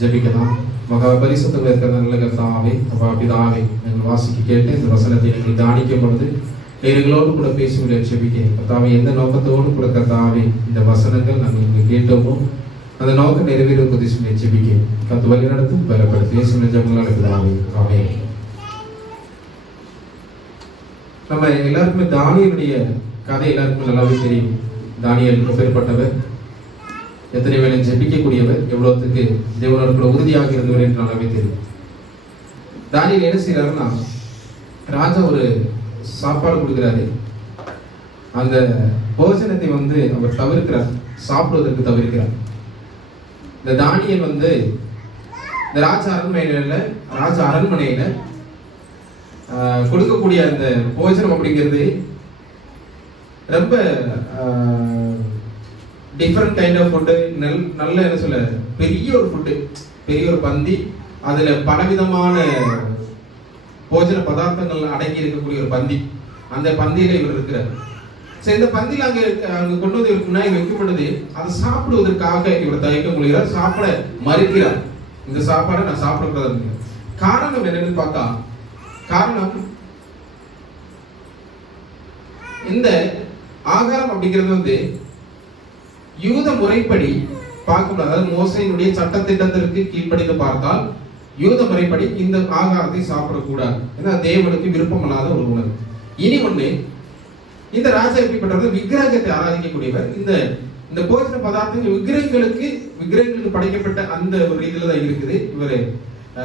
ஜெபிக்கலாம். மகா பரிசுத்தம் இருக்கிற நல்ல கர்த்தாவே, அப்பா பிதாவே, எங்கள் வாசிக்க கேட்டு இந்த வசனத்தை நீங்கள் தியானிக்கும் பொழுது எங்களோடு கூட பேசுவதை ஜெபிக்கிறேன். கர்த்தாவே, எந்த நோக்கத்தோடு கூட கர்த்தாவே இந்த வசனங்கள் நாங்கள் இங்கே கேட்டோமோ அந்த நோக்கம் நிறைவேற உதவி ஜெபிக்கிறேன். கர்த்தர் வழி நடத்தும் பலப்படுத்தி பேசுகிற ஜெபங்களால் பிதாவே, ஆமென். நம்ம எல்லாருக்குமே தானியேலுடைய கதை எல்லாருக்குமே நல்லாவே தெரியும். தானியேல் எப்பேற்பட்டவர், எத்தனை வேலை ஜெபிக்கக்கூடியவர், எவ்வளவுக்கு தேவனோடு கூட உறுதியாக இருந்தவர் என்று நல்லாவே தெரியும். தானியேல் என்ன செய்யறாருன்னா, ராஜா ஒரு சாப்பாடு கொடுக்கிறாரு. அந்த போஜனத்தை அவர் தவிர்க்கிறார், சாப்பிடுவதற்கு தவிர்க்கிறார். இந்த தானியேல் இந்த ராஜ அரண்மனையில கொடுக்கக்கூடிய அந்த போஜனம் அப்படிங்கிறது ரொம்ப டிஃப்ரெண்ட் கைண்ட் ஆஃப் ஃபுட்டு. நல்ல என்ன சொல்ல, பெரிய ஒரு ஃபுட்டு, பெரிய ஒரு பந்தி. அதுல பலவிதமான போஜன பதார்த்தங்கள் அடங்கி இருக்கக்கூடிய ஒரு பந்தி. அந்த பந்தியில இவர் இருக்கிறார். சரி, இந்த பந்தியில் அங்க கொண்டு வந்து இவருக்கு முன்னாடி வைக்கப்படுது. அதை சாப்பிடுவதற்காக இவர் தயக்க முடிகிறார், சாப்பிட மறுக்கிறார். இந்த சாப்பாடை நான் சாப்பிடக்கூடாது. காரணம் என்னன்னு பார்த்தா, காரணம் இந்த ஆகாரம் அப்படிங்கிறது யூத முறைப்படி பார்க்கக்கூடாது. அதாவது மோசையினுடைய சட்டத்திட்டத்திற்கு கீழ்ப்படிந்து பார்த்தால் யூத முறைப்படி இந்த ஆகாரத்தை சாப்பிடக்கூடாது. ஏன்னா தேவனுக்கு விருப்பமில்லாத ஒரு உணவு. இனி ஒண்ணு, இந்த ராஜா எப்படிப்பட்டவர், விக்கிரகத்தை ஆராதிக்கக்கூடியவர். இந்த போஜன பதார்த்தங்கள் விக்கிரகங்களுக்கு படைக்கப்பட்ட அந்த ஒரு இதுல தான் இருக்குது. இவரு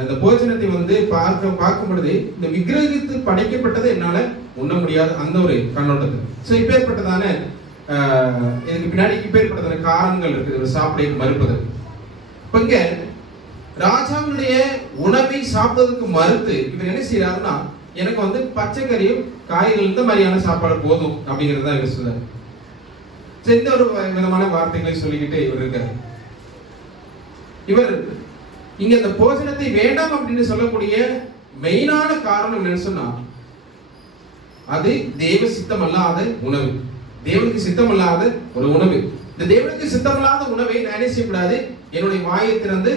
இந்த போஜனத்தை பார்க்கும் பொழுது இந்த விக்கிரகத்துக்கு படைக்கப்பட்டதை என்னால உண்ண முடியாது, அந்த ஒரு கண்ணோட்டத்தில். சோ இப்பேற்பட்டதான இதுக்கு பின்னாடி இப்பேற்பட்டதான காரணங்கள் இருக்குது சாப்பிட மறுப்பது. இப்ப இங்க ராஜாவுடைய உணவை சாப்பிடுவதற்கு மறுத்து இவர் என்ன செய்யறாருன்னா, எனக்கு பச்சைக்கறியும் காய்கள் இந்த மாதிரியான சாப்பாடு போதும் அப்படிங்கிறது தான் இவர் சொல்றாரு. இந்த ஒரு விதமான வார்த்தைகளை சொல்லிக்கிட்டு இவர் இருக்காரு. இவர் இங்க இந்த போஜனத்தை வேண்டாம் அப்படின்னு சொல்லக்கூடிய மெயினான காரணம் என்னன்னு சொன்னா, அது தேவ சித்தம் அல்லாத உணவு, தேவனுக்கு சித்தம் அல்லாத ஒரு உணவு. இந்த தேவனுக்கு சித்தம் அல்லாத உணவை நான் என்ன செய்யக்கூடாது, என்னுடைய வாயை திறந்து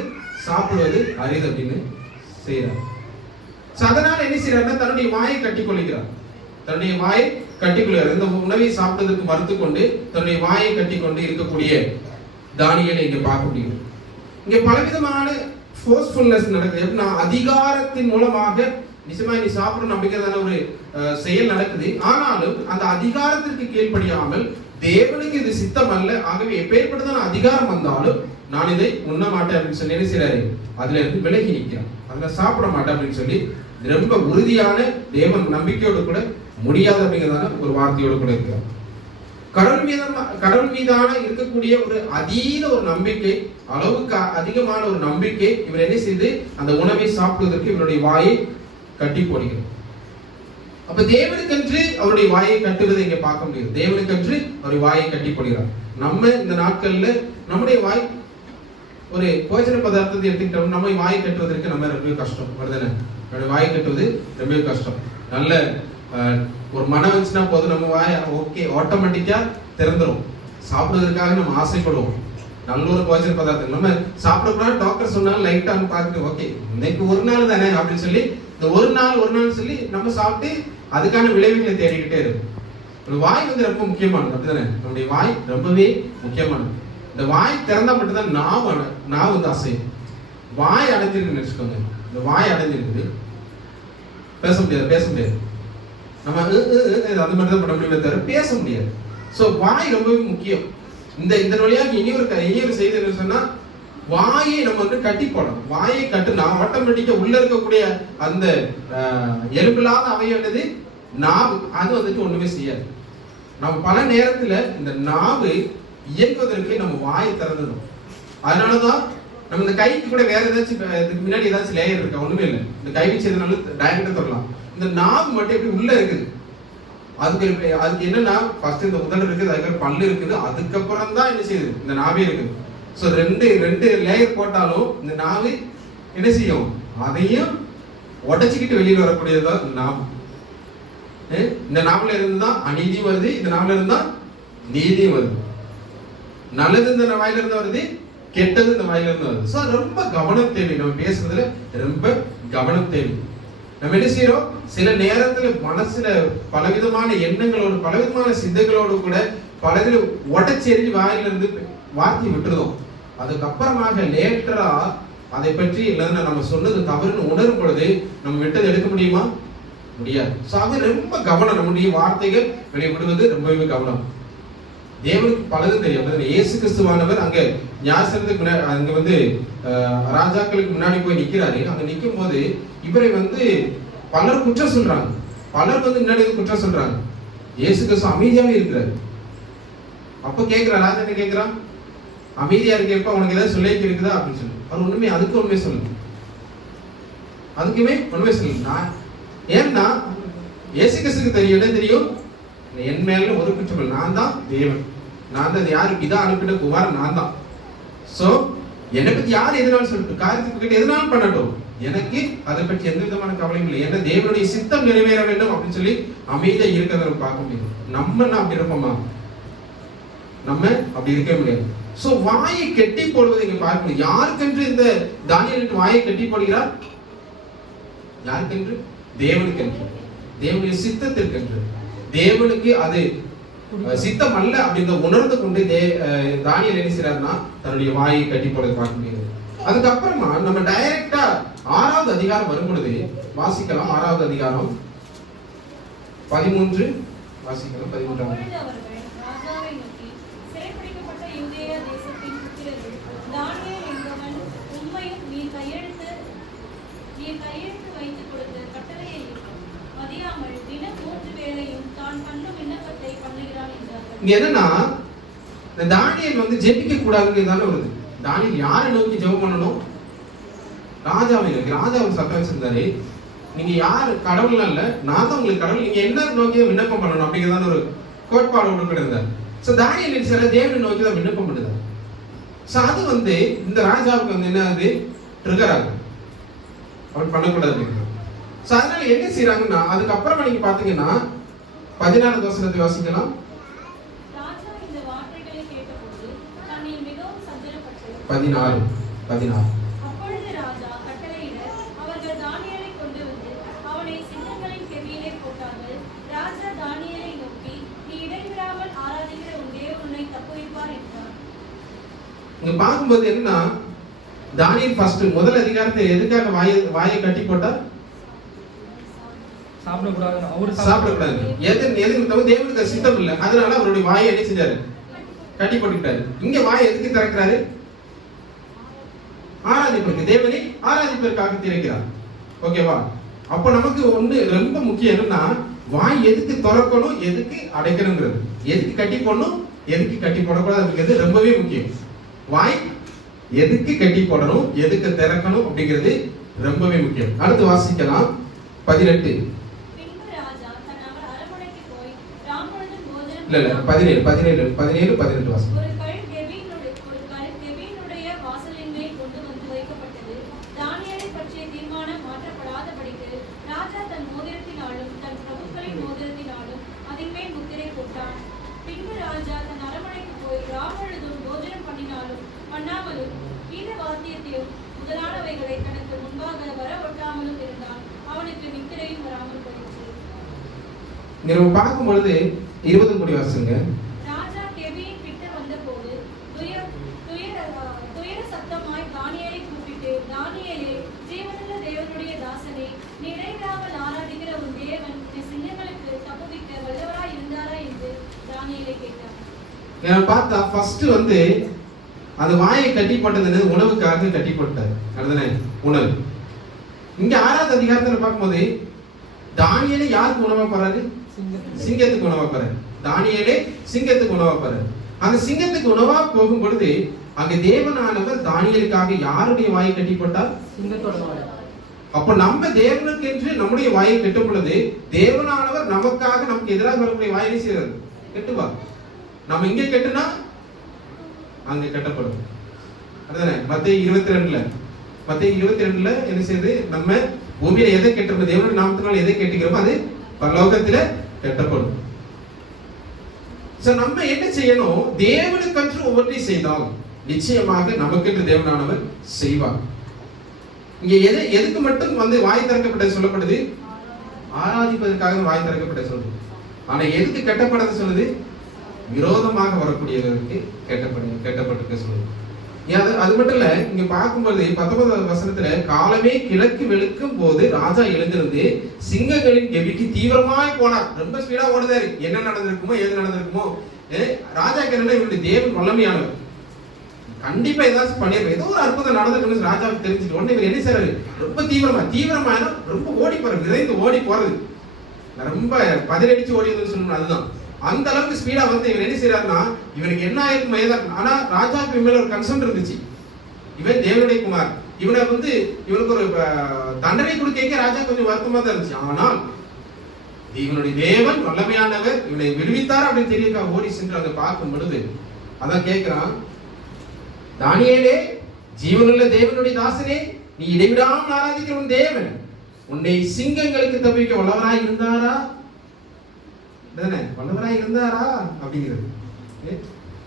சாப்பிடுவது அரிது அப்படின்னு செய்யறார். அதனால என்ன செய்யறாருன்னா, தன்னுடைய வாயை கட்டிக்கொள்கிறார். தன்னுடைய வாயை கட்டிக்கொள்கிறார். இந்த உணவை சாப்பிட்டதற்கு மறுத்து கொண்டு தன்னுடைய வாயை கட்டிக்கொண்டு இருக்கக்கூடிய தானியேலை இங்க பார்க்க முடியும். இங்க பலவிதமான ஃபோர்ஸ்ஃபுல்னஸ் நடக்குது. எப்படின்னா, அதிகாரத்தின் மூலமாக நிச்சயமா நீ சாப்பிடணும் அப்படிங்கிறதான ஒரு செயல் நடக்குது. ஆனாலும் அந்த அதிகாரத்திற்கு கீழ்ப்படியாமல் தேவனுக்கு இது சித்தம் அல்ல, ஆகவே எப்பேற்பட்டதான அதிகாரம் வந்தாலும் நான் இதை உண்ண மாட்டேன் அப்படின்னு சொல்லி என்ன செய்யறாரு, அதுல இருந்து விலகி நிற்கிறான். அதுல சாப்பிட மாட்டேன் அப்படின்னு சொல்லி ரொம்ப உறுதியான தேவன் நம்பிக்கையோடு கூட முடியாது அப்படிங்கிறதான ஒரு வார்த்தையோடு கூட இருக்கிறார். கடவுள் மீதான இருக்கக்கூடிய ஒரு அதீத ஒரு நம்பிக்கை, அளவுக்கு அதிகமான ஒரு நம்பிக்கை இவர் என்ன செய்து அந்த உணவை சாப்பிடுவதற்கு இவருடைய வாயை கட்டி போடுகிறார். அப்ப தேவனுக்கென்று அவருடைய வாயை கட்டுவதை இங்க பார்க்க முடியும். தேவனுக்கென்று அவருடைய வாயை கட்டி போடுகிறார். நம்ம இந்த நாட்கள்ல நம்முடைய வாய் ஒரு போஜன பதார்த்தத்தை எடுத்துக்கிட்டோம், நம்ம வாயை கட்டுவதற்கு நம்ம ரொம்ப கஷ்டம் வருதுன்னு. நம்முடைய வாயை கட்டுவது ரொம்ப கஷ்டம். நல்ல ஒரு மனம் வச்சுனா போதும், நம்ம வாய் ஓகே ஆட்டோமேட்டிக்கா திறந்துரும். சாப்பிடுவதற்காக நம்ம ஆசைப்படுவோம். நல்ல ஒரு போஜன பதார்த்தம் நம்ம சாப்பிடக்கூடாது டாக்டர் சொன்னாலும் லைட்டா பார்த்துட்டு ஓகே இன்னைக்கு ஒரு நாள் தானே அப்படின்னு சொல்லி இந்த ஒரு நாள் சொல்லி நம்ம சாப்பிட்டு அதுக்கான விளைவுகளை தேடிக்கிட்டே இருக்கும். வாய் ரொம்ப முக்கியமானது, அப்படிதானே? நம்முடைய வாய் ரொம்பவே முக்கியமானது. இந்த வாய் திறந்தா மட்டும்தான் நான் அசையும். வாய் அடைஞ்சிருக்கு நினைச்சுக்கோங்க. இந்த வாய் அடைஞ்சிருக்குது, பேச முடியாது. நம்ம அந்த மாதிரி தான் பண்ண முடியுமே தவிர பேச முடியாது. சோ வாய் ரொம்பவே முக்கியம். இந்த வழியாக இனியொரு செய்தி என்ன சொன்னா, வாயை நம்ம கட்டி போடணும். வாயை கட்டுனா ஆட்டோமேட்டிக்கா உள்ள இருக்கக்கூடிய அந்த எலும்பில்லாத அவையானது நாவு, அது ஒண்ணுமே செய்யாது. நம்ம பல நேரத்துல இந்த நாவு இயங்குவதற்கு நம்ம வாயை திறந்துடும். அதனாலதான் நம்ம இந்த கைக்கு கூட வேற ஏதாச்சும் இதுக்கு முன்னாடி ஏதாச்சும் லேயர் இருக்கா, ஒண்ணுமே இல்லை. இந்த கை வச்சதுனால டைரக்டா தொடலாம். இந்த நாவு மட்டும் எப்படி உள்ள இருக்குது, அதுக்கு என்னன்னா ஃபர்ஸ்ட் இந்த உதடு இருக்குது, அதுக்கு பல்லு இருக்குது, அதுக்கப்புறம் தான் என்ன செய்யுது இந்த நாவே இருக்குது. ஸோ ரெண்டு லேயர் போட்டாலும் இந்த நாவு என்ன செய்யும், அதையும் உடைச்சிக்கிட்டு வெளியில் வரக்கூடியதுதான் இந்த நாவு. இந்த நாவல இருந்து தான் அநீதியும் வருது, இந்த நாவல இருந்து தான் நீதியும் வருது. நல்லது இந்த வாயில இருந்து வருது, கெட்டது இந்த வாயில இருந்து வருது. சோ ரொம்ப கவனம் தேவை, நம்ம பேசுறதுல ரொம்ப கவனம் தேவை. நம்ம என்ன செய்யறோம், சில நேரத்துல மனசுல பலவிதமான எண்ணங்களோடு பலவிதமான சிந்தைகளோடு கூட பலதில் உடச்செறிஞ்சு வாயில இருந்து வார்த்தை விட்டுருதோம். அதுக்கப்புறமாக லேட்டரா அதை பற்றி இல்லைன்னா நம்ம சொன்னது தவறுன்னு உணரும் பொழுது நம்ம விட்டது எடுக்க முடியுமா? முடியாது. சோ அது ரொம்ப கவனம், நம்முடைய வார்த்தைகள் வெளியே விடுவது ரொம்பவே கவனம். தேவனுக்கு பலதும் தெரியும். இயேசு கிறிஸ்துவானவர் அங்க ஞாசனத்துக்கு முன்னாடி அங்க வந்து ராஜாக்களுக்கு முன்னாடி போய் நிக்கிறாரு. அங்க நிக்கும் போது இவரை வந்து பலர் குற்றம் சொல்றாங்க, பலர் வந்து முன்னாடி குற்றம் சொல்றாங்க. இயேசு கிறிஸ்து அமைதியாவே இருக்கிறாரு. அப்ப கேட்கிறார், ராஜா என்ன கேட்கிறான், அமைதியா இருக்கப்ப உனக்கு ஏதாவது சொல்லிக்கு இருக்குதா அப்படின்னு சொல்லி. அவர் ஒண்ணுமே அதுக்கு உண்மை சொல்லுங்க, அதுக்குமே உண்மை சொல்லுங்க. ஏன்னா இயேசு கிறிஸ்துக்கு தெரியும், என்ன தெரியும், என் மேல ஒரு குற்றம், நான் தான் தேவன், நான் தான் யாரு பிதா அனுப்பின குமாரன், நான் தான். சோ என்னை பத்தி யார் எதுனாலும் சொல்லிட்டு காரியத்துக்கு எதுனாலும் பண்ணட்டும், எனக்கு அதை பற்றி எந்த விதமான கவலையும் இல்லை. ஏன்னா தேவனுடைய சித்தம் நிறைவேற வேண்டும் அப்படின்னு சொல்லி அமைதியா இருக்கிறத நம்ம பார்க்க முடியும். நம்ம அப்படி இருப்போமா? நம்ம அப்படி இருக்க முடியாது. சோ வாயை கெட்டி போடுவதை இங்க பார்க்க முடியும். யாருக்கென்று இந்த தானியேலுக்கு வாயை கெட்டி போடுகிறார்? யாருக்கென்று? தேவனுக்கென்று, தேவனுடைய சித்தத்திற்கென்று. தேவனுக்கு அது சித்தம் அல்ல அப்படின்ற உணர்ந்து கொண்டு தானியேல் என்ன செய்றாருன்னா தன்னுடைய வாயை கட்டி போட பார்க்க முடியாது. அதுக்கப்புறமா நம்ம டைரக்டா 6வது அதிகாரம் வரும் பொழுது வாசிக்கலாம். 6வது அதிகாரம் 13 வாசிக்கலாம். 13 என்னன்னா தானியேல் வந்து ஜெபிக்க கூடாதுன்னு வருது. தானியேல் யாரை நோக்கி ஜெபம் பண்ணணும்? ராஜாவை நோக்கி. ராஜாவை சட்டம் வச்சிருந்தாரு, நீங்க யாரு கடவுள் அல்ல, நான் தான் உங்களுக்கு கடவுள், நீங்க என்ன நோக்கி விண்ணப்பம் பண்ணணும் அப்படிங்கிறதான ஒரு கோட்பாடு ஒன்று இருந்தார். சோ தானியேல் சில தேவனை நோக்கி தான் விண்ணப்பம் பண்ணுதார். சோ அது வந்து இந்த ராஜாவுக்கு வந்து என்ன ஆகுது, ட்ரிகர் ஆகும், அவன் பண்ணக்கூடாது. சோ அதனால என்ன செய்யறாங்கன்னா அதுக்கப்புறமா நீங்க பாத்தீங்கன்னா 16வது வசனத்தை வாசிக்கலாம். 16 அப்பொழுது ராஜா கட்டளையிட அவர்கள் தானியேலை கொண்டு வந்து அவனை சிங்கங்களின் கெபியிலே போட்டார்கள். ராஜா தானியேலை நோக்கி, நீ இடைவிடாமல் ஆராதிக்கிற உன் தேவன் உன்னை தப்புவிப்பார் என்றார். இங்க பார்க்கும்போது என்ன, தானியேல் ஃபர்ஸ்ட் முதல் அதிகாரத்தை எதுக்காக வாயை கட்டி போட்டார்? சாப்பிடக்கூடாது. எதுக்கு தேவனுக்கு சித்தம் இல்லை, அதனால அவருடைய வாயை என்ன செஞ்சாரு, கட்டி போட்டுட்டாரு. இங்க வாயை எதுக்கு திறக்கிறாரு? ஆராதிப்பதற்கு, தேவனை ஆராதிப்பதற்காக திறக்கிறார். ஓகேவா? அப்ப நமக்கு ஒண்ணு ரொம்ப முக்கியம் என்னன்னா, வாய் எதுக்கு திறக்கணும், எதுக்கு அடைக்கணுங்கிறது, எதுக்கு கட்டி போடணும், எதுக்கு கட்டி போடக்கூடாது அப்படிங்கிறது ரொம்பவே முக்கியம். வாய் எதுக்கு கட்டி போடணும், எதுக்கு திறக்கணும் அப்படிங்கிறது ரொம்பவே முக்கியம். அடுத்து வாசிக்கலாம் 18. இல்ல 17 வாசிக்கலாம். நம்ம பார்க்கும் பொழுது 20 முடி வாசிங்க. ராஜா கெபியின் கிட்ட வந்தபோது துயர சத்தமாய் தானியேலை கூப்பிட்டு, தானியேலே, ஜீவனுள்ள தேவனுடைய தாசனே, நீ இடைவிடாமல் ஆராதிக்கிற உன் தேவன் உன்னை சிங்கங்களுக்கு தப்புவிக்க வல்லவராய் இருந்தாரா என்று தானியேலை கேட்டார். நான் பார்த்தா ஃபர்ஸ்ட் வந்து அந்த வாயை கட்டி போட்டது உணவுக்காக கட்டி போட்டார். அதுதானே உணவு. இங்க 6வது அதிகாரத்துல பார்க்கும்போது தானியேலே யாருக்கு உணவா போறாரு? சிங்கத்துக்கு உணவா போறாரு. தானியேலே சிங்கத்துக்கு உணவா போறாரு. அந்த சிங்கத்துக்கு உணவா போகும் பொழுது அங்க தேவனானவர் தானியேலுக்காக யாருடைய வாயை கட்டி போட்டார்? சிங்கத்தோட வாயை. அப்ப நம்ம தேவனுக்கு என்று நம்முடைய வாயை கட்டும் பொழுது தேவனானவர் நமக்காக நமக்கு எதிராக வரக்கூடிய வாயை செய்யறது கட்டுவா. நம்ம இங்க கட்டுனா அங்க கட்டப்படும். அதுதானே மத்தேயு 22ல என்ன செய்யுது, நம்ம பூமியில எதை கட்டுறோம், தேவனுடைய நாமத்தினால எதை கட்டுகிறோமோ அது பரலோகத்துல கட்டப்படும். சோ நம்ம என்ன செய்யணும், தேவனுக்கென்று ஒவ்வொன்றை செய்தால், நிச்சயமாக நமக்கென்று தேவனானவர் செய்வார். இங்க எதுக்கு மட்டும் வந்து வாய் திறக்கப்பட்டது சொல்லப்படுது? ஆராதிப்பதற்காக வாய் திறக்கப்பட்டது சொல்லுது. ஆனா எதுக்கு கட்டப்பட்டது சொல்லுது? விரோதமாக வரக்கூடியவருக்கு கட்டப்பட்டிருக்க சொல்லுது. அது மட்டும் இல்ல, இங்க பார்க்கும்போது 19வது வசனத்துல, காலமே கிழக்கு வெளுக்கும் போது ராஜா எழுந்திருந்து சிங்கங்களின் கெபிக்கு தீவிரமாய் போனார். ரொம்ப ஸ்பீடா ஓடுதாரு. என்ன நடந்திருக்குமோ ஏது நடந்திருக்குமோ. ராஜாக்கு என்னன்னா, இவருடைய தேவன் வல்லமையானவர், கண்டிப்பா ஏதாச்சும் பண்ணிருப்பார். ஏதோ ஒரு அற்புதம் நடந்திருக்குன்னு ராஜாவுக்கு தெரிஞ்சுட்டு உடனே இவர் என்ன செய்யறாரு? ரொம்ப தீவிரமான ரொம்ப ஓடி போறது, விரைந்து ஓடி போறது, ரொம்ப பதிலடிச்சு ஓடி வந்து சொல்லணும். அதுதான் அந்த அளவுக்கு ஸ்பீடா வந்து இவர் என்ன செய்யறாருன்னா, இவனுக்கு என்ன ஆயிருக்கும் ஏதா. ஆனா ராஜாவுக்கு மேல ஒரு கன்சர்ன் இருந்துச்சு. இவன் தேவனுடைய குமார், இவனை வந்து இவனுக்கு ஒரு தண்டனை கொடுக்க ராஜா கொஞ்சம் வருத்தமா தான் இருந்துச்சு. ஆனால் இவனுடைய தேவன் வல்லமையானவர், இவனை விடுவித்தார் அப்படின்னு தெரிய ஓடி சென்று அங்க பார்க்கும் பொழுது அதான் கேட்கிறான், தானியேலே, ஜீவனுள்ள தேவனுடைய தாசனே, நீ இடைவிடாமல் ஆராதிக்கிற உன் தேவன் உன்னை சிங்கங்களுக்கு தப்பிக்க வல்லவராய் இருந்தாரா? வல்லவராய் இருந்தாரா அப்படிங்கிறது.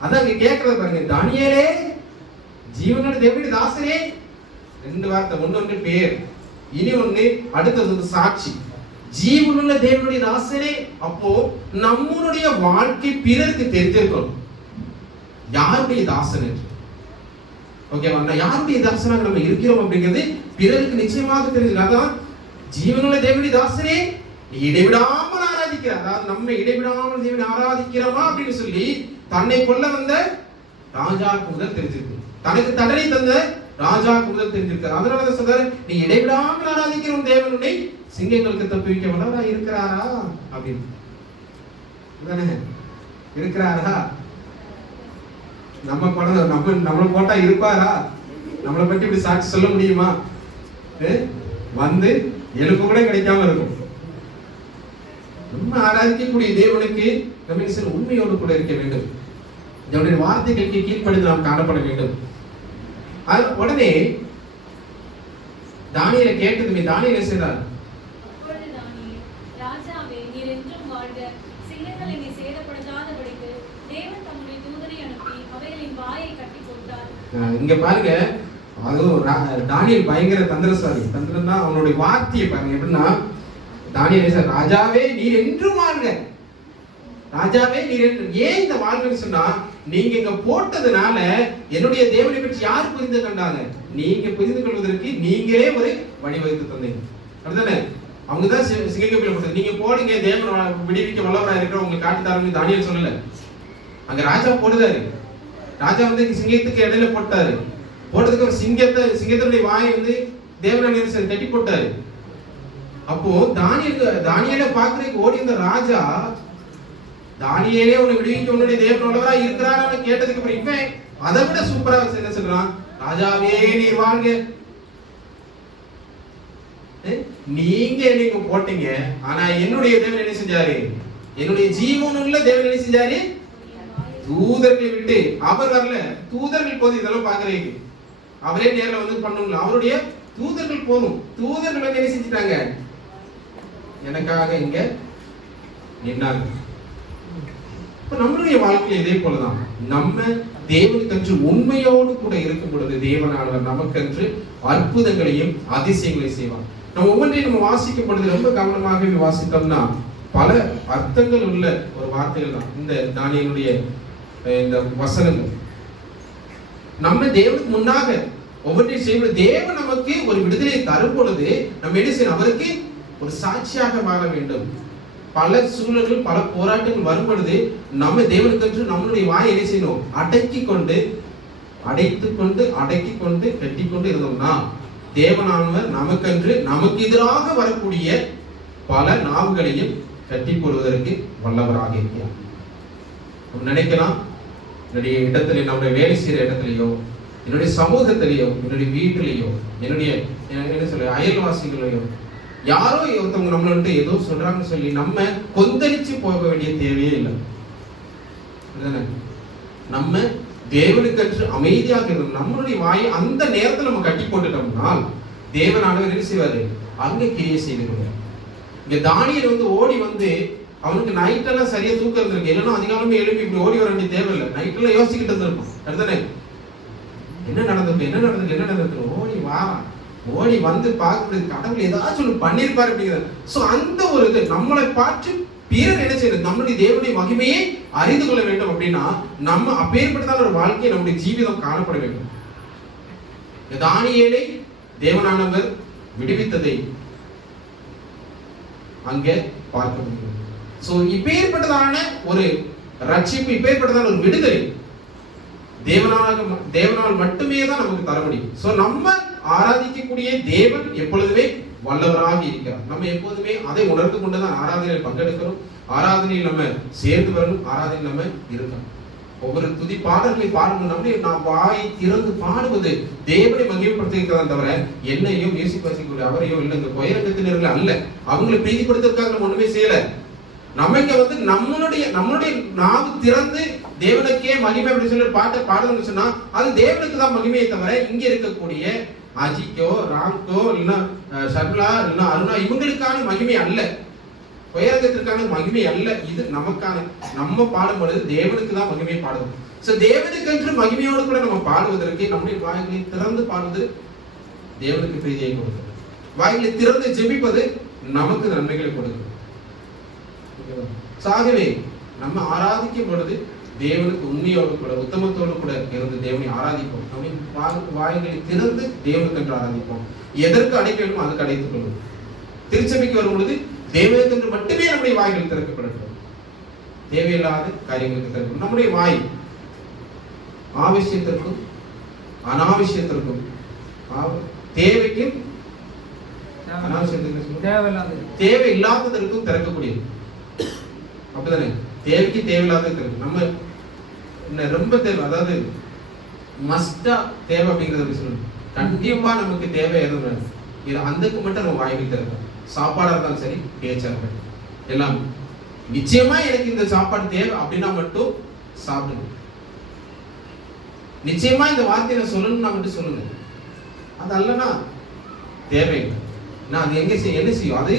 அதான் இங்க கேட்கறது பாருங்க. தானியேலே, ஜீவனுள்ள தேவனுடைய தாசனே, ரெண்டு வார்த்தை. ஒன்னு பேர், இனி ஒண்ணு அடுத்தது சாட்சி. ஜீவனுள்ள தேவனுடைய தாசனே. அப்போ நம்மளுடைய வாழ்க்கை பிறருக்கு தெரிஞ்சிருக்கணும் யாருடைய தாசன் என்று. ஓகேவா? யாருடைய தாசனாக நம்ம இருக்கிறோம் அப்படிங்கிறது பிறருக்கு நிச்சயமாக தெரிஞ்சு. அதான் ஜீவனுள்ள தேவனுடைய தாசனே, நீ இடைவிடாமல் ஆராதிக்கிற, அதாவது நம்ம இடைவிடாமல் தேவனை ஆராதிக்கிறோமா அப்படின்னு சொல்லி தன்னை கொல்ல வந்த ராஜாக்கு முதல் தெரிஞ்சிருக்கு, தனக்கு தண்டனை தந்த ராஜாக்கு முதல் தெரிஞ்சிருக்கு. அதனால சொல்றாரு, நீ இடைவிடாமல் ஆராதிக்கிற உன் தேவன் உன்னை சிங்கங்களுக்கு தப்புவிக்க வல்லவரா இருக்கிறாரா அப்படின்னு. இருக்கிறாரா? நம்ம படம் நம்மள போட்டா இருப்பாரா? நம்மளை பற்றி இப்படி சாட்சி சொல்ல முடியுமா? வந்து எழுப்பு கூட கிடைக்காம இருக்கும். நம்ம ஆராதிக்கக்கூடிய தேவனுக்கு நம்ம உண்மையோடு கூட இருக்க வேண்டும். அவருடைய வார்த்தைகளுக்கு கீழ்ப்படிந்து நாம் காணப்பட வேண்டும். உடனே தானியேலை கேட்டதுமே தானியேல் என்ன செய்தார்? இங்க பாருங்க, அதுவும் தானியேல் பயங்கர தந்திரசாலி. தந்திரம்னா அவனுடைய வார்த்தையை பாருங்க எப்படின்னா, தானியேல், ராஜாவே நீர் என்றும் வாழ்க, ராஜாவே நீர் என்று. ஏன் இந்த வாழ்க்கைன்னு சொன்னா, நீங்க இங்க போட்டதுனால என்னுடைய தேவனை பற்றி யார் புரிந்து கண்டாங்க? நீங்க புரிந்து கொள்வதற்கு நீங்களே ஒரு வழிவகுத்து தந்தீங்க. அப்படிதானே? அவங்கதான் சிங்கக்கபில போட்டது. நீங்க போடுங்க, தேவன் விடுவிக்க வல்லவரா இருக்கிற உங்களுக்கு காட்டி தரணும் தானியேல் சொல்லல. அங்க ராஜா போடுதாரு. ராஜா வந்து சிங்கத்துக்கு இடையில போட்டாரு. போட்டதுக்கு ஒரு சிங்கத்தினுடைய வாயை வந்து தேவனான கட்டி போட்டாரு. அப்போ தானியேலை பார்க்கறதுக்கு ஓடி இருந்த ராஜா, தானியேலே உன்னை விடுவிக்க உன்னுடைய தேவன் வல்லவரா இருக்கிறார் கேட்டதுக்கு அப்புறம் இவன் அதை விட சூப்பரா என்ன சொல்றான்? ராஜாவே நீர் வாழ்க, நீங்க போட்டீங்க, ஆனா என்னுடைய தேவன் என்ன செஞ்சாரு? என்னுடைய ஜீவனுள்ள தேவன் என்ன செஞ்சாரு? தூதர்களை விட்டு, அவர் வரல, தூதர்கள் போது இதெல்லாம் பாக்குறீங்க, அவரே நேர்ல வந்து பண்ணணும்ல, அவருடைய தூதர்கள் போதும். தூதர்கள் வந்து என்ன செஞ்சிட்டாங்க? எனக்காக இங்க நின்னாங்க. நம்மளுடைய வாழ்க்கையில இதே போலதான். நம்ம தேவனுக்கென்று உண்மையோடு கூட இருக்கும் பொழுது தேவனானவர் நமக்கென்று அற்புதங்களையும் அதிசயங்களையும் செய்வார். நம்ம ஒவ்வொன்றையும் நம்ம வாசிக்கும் பொழுது ரொம்ப கவனமாக வாசித்தோம்னா பல அர்த்தங்கள் உள்ள ஒரு வார்த்தைகள் தான் இந்த தானியேலுடைய இந்த வசனங்கள். நம்ம தேவனுக்கு முன்னாக ஒவ்வொன்றையும் செய்வது, தேவன் நமக்கு ஒரு விடுதலை தரும் பொழுது நம்ம என்ன செய்யணும்? அவருக்கு ஒரு சாட்சியாக மாற வேண்டும். பல சூழல்கள், பல போராட்டங்கள் வரும் பொழுது நம்ம தேவனுக்கென்று நம்மளுடைய வாயை என்ன செய்யணும்? அடக்கி கொண்டு கட்டி கொண்டு இருந்தோம்னா தேவனானவர் நமக்கென்று நமக்கு எதிராக வரக்கூடிய பல நாவுகளையும் கட்டி போடுவதற்கு வல்லவராக இருக்கிறார். நினைக்கலாம், என்னுடைய இடத்துல, நம்முடைய வேலை செய்யற இடத்துலயோ, என்னுடைய சமூகத்திலேயோ, என்னுடைய வீட்டிலேயோ, என்னுடைய என்ன சொல்ல அயல்வாசிகளையோ, யாரோ ஒருத்தவங்க நம்மள்ட்ட ஏதோ சொல்றாங்கன்னு சொல்லி நம்ம கொந்தளிச்சு போக வேண்டிய தேவையே இல்லை. நம்ம தேவனுக்கென்று அமைதியாக இருக்கணும். நம்மளுடைய வாயை அந்த நேரத்தில் நம்ம கட்டி போட்டுட்டோம்னா தேவனானவர் என்ன செய்வாரு? அங்க கிரியை செய்து கொள்வார். இங்க தானியேல் வந்து ஓடி வந்து அவனுக்கு நைட்டெல்லாம் சரியா தூக்கம் இருந்திருக்கு. இல்லைன்னா அதிகாலமே எழுப்பி இப்படி ஓடி வர வேண்டிய தேவை இல்லை. நைட்டெல்லாம் யோசிச்சுக்கிட்டு இருந்திருக்கும். அடுத்தானே என்ன நடந்தது ஓடி வாரான், ஓடி வந்து பார்க்கறது கடவுள் ஏதாச்சும் ஒன்று பண்ணியிருப்பாரு அப்படிங்கிறது. சோ அந்த ஒரு இது நம்மளை பார்த்து பிறர் என்ன செய்யறது, நம்முடைய தேவனுடைய மகிமையை அறிந்து கொள்ள வேண்டும் அப்படின்னா நம்ம அப்பேற்பட்டதான ஒரு வாழ்க்கையை நம்முடைய ஜீவிதம் காணப்பட வேண்டும். தானியேலை தேவனானவர் விடுவித்ததை அங்கே பார்க்க முடியும். சோ இப்பேற்பட்டதான ஒரு ரட்சிப்பு, இப்பேற்பட்டதான ஒரு விடுதலை தேவனால் மட்டுமே தான் நமக்கு தர முடியும். சோ நம்ம ஆராதிக்கக்கூடிய தேவன் எப்பொழுதுமே வல்லவராக இருக்கிறார். நம்ம எப்போதுமே அதை உணர்ந்து கொண்டுதான் ஆராதனையில் பங்கெடுக்கிறோம், ஆராதனையில் நம்ம சேர்ந்து வரணும், ஆராதனையில் நம்ம இருக்கணும். ஒவ்வொரு துதி பாடல்களை பாடணும், நாம் வாய் திறந்து பாடுவது தேவனை மகிமைப்படுத்திருக்கிறதா தவிர என்னையோ மியூசிக் வாசிக்கக்கூடிய அவரையோ இல்லை இந்த பயிரங்கத்தினர்கள் அல்ல, அவங்களை பிரீதிப்படுத்துறதுக்காக நம்ம ஒண்ணுமே செய்யல. நம்ம இங்க வந்து நம்மளுடைய நாவு திறந்து தேவனுக்கே மகிமை அப்படின்னு சொல்லி பாட்டை பாடணும்னு சொன்னா அது தேவனுக்கு தான் மகிமையை தவிர இங்க இருக்கக்கூடிய அஜிக்கோ ராம்கோ இல்லைன்னா ஷர்லா இல்லைன்னா அருணா இவங்களுக்கான மகிமை அல்ல, பயிரங்கத்திற்கான மகிமை அல்ல. இது நமக்கான, நம்ம பாடும் பொழுது தேவனுக்கு தான் மகிமையை பாடுவோம். சோ தேவனுக்கு என்று மகிமையோடு கூட நம்ம பாடுவதற்கு நம்முடைய வாய்களை திறந்து பாடுவது தேவனுக்கு பிரீதியை கொடுக்கும். வாய்களை திறந்து ஜெபிப்பது நமக்கு நன்மைகளை கொடுக்கும். ஆகவே நம்ம ஆராதிக்கும் பொழுது தேவனுக்கு உண்மையோடு கூட உத்தமத்தோடு கூட இருந்து தேவனை ஆராதிப்போம். நம்ம வாய்களை திறந்து தேவனுக்கு என்று ஆராதிப்போம். எதற்கு அடைக்க வேண்டும் அதுக்கு அடைத்துக் கொள்வோம். திருச்சபைக்கு வரும் பொழுது தேவனுக்கு என்று மட்டுமே நம்முடைய வாய்கள் திறக்கப்படட்டும், தேவையில்லாத காரியங்களுக்கு திறக்கும். நம்முடைய வாய் ஆவசியத்திற்கும் அனாவசியத்திற்கும் தேவைக்கும் தேவையில்லாததற்கும் திறக்கக்கூடியது. அப்படிதானே? தேவைக்கு தேவையில்லாத நம்ம ரொம்ப தேவை, அதாவது மஸ்டா தேவை அப்படிங்கறத சொல்லணும். கண்டிப்பா நமக்கு தேவை எதுவும் வேணும், இது அந்தக்கு மட்டும் நம்ம வாய்ப்பு திறக்கும். சாப்பாடா இருந்தாலும் சரி, பேச்சா இருக்கட்டும், எல்லாம் நிச்சயமா எனக்கு இந்த சாப்பாடு தேவை அப்படின்னா மட்டும் சாப்பிடணும். நிச்சயமா இந்த வார்த்தையை சொல்லணும்னா மட்டும் சொல்லுங்க. அது அல்லனா தேவையில்லை. நான் அது என்ன செய்யும், அது